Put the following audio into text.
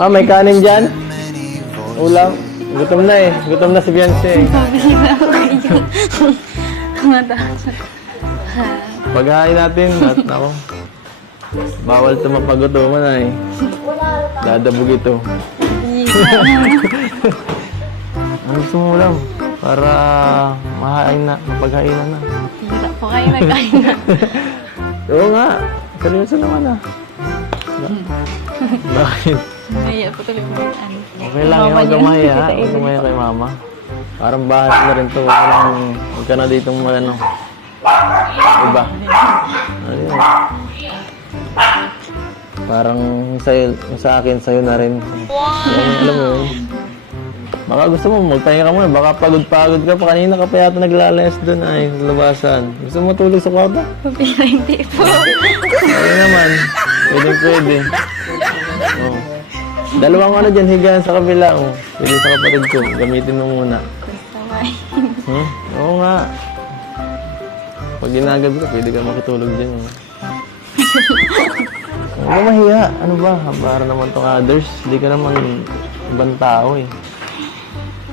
Ma, may kanin dyan? Ulam? Gutom na eh. Gutom na si Beyonce eh. Pabili na ako yun. Mataas. Paghain natin at ako. Bawal ito mapagutuman ay. Dadabog ito. Ano gusto mo ulam? Para mahain na, mapaghainan na. Hindi po kayo nagkain na. Oo nga. Seryoso naman ah. Bakit? Naiya po tuloy mo yung ano. Okay lang, yung magamahiya. Magamahiya kay mama. Parang bahas na rin to. Huwag ka na ditong ano. Iba. Ano yun? Parang sa'yo, sa akin, sa'yo na rin. Yan, alam mo yun. Baka gusto mo, magpahinga ka muna. Baka pagod-pagod ka pa. Kanina ka pa yata naglalayas doon ay labasan. Gusto mo matulog sa kwarto? Pabila, hindi po. Ano naman? Pwede. Oh. Dalawang ano dyan, higaan sa kabila. Oh. Pwede sa kapatid ko. Gamitin mo muna. Oo nga. Pag ginagabi ka, pwede ka makitulog dyan. Oh. Huwag ka mahiya. Ano ba? Para naman tong others. Hindi ka naman ibang tao eh.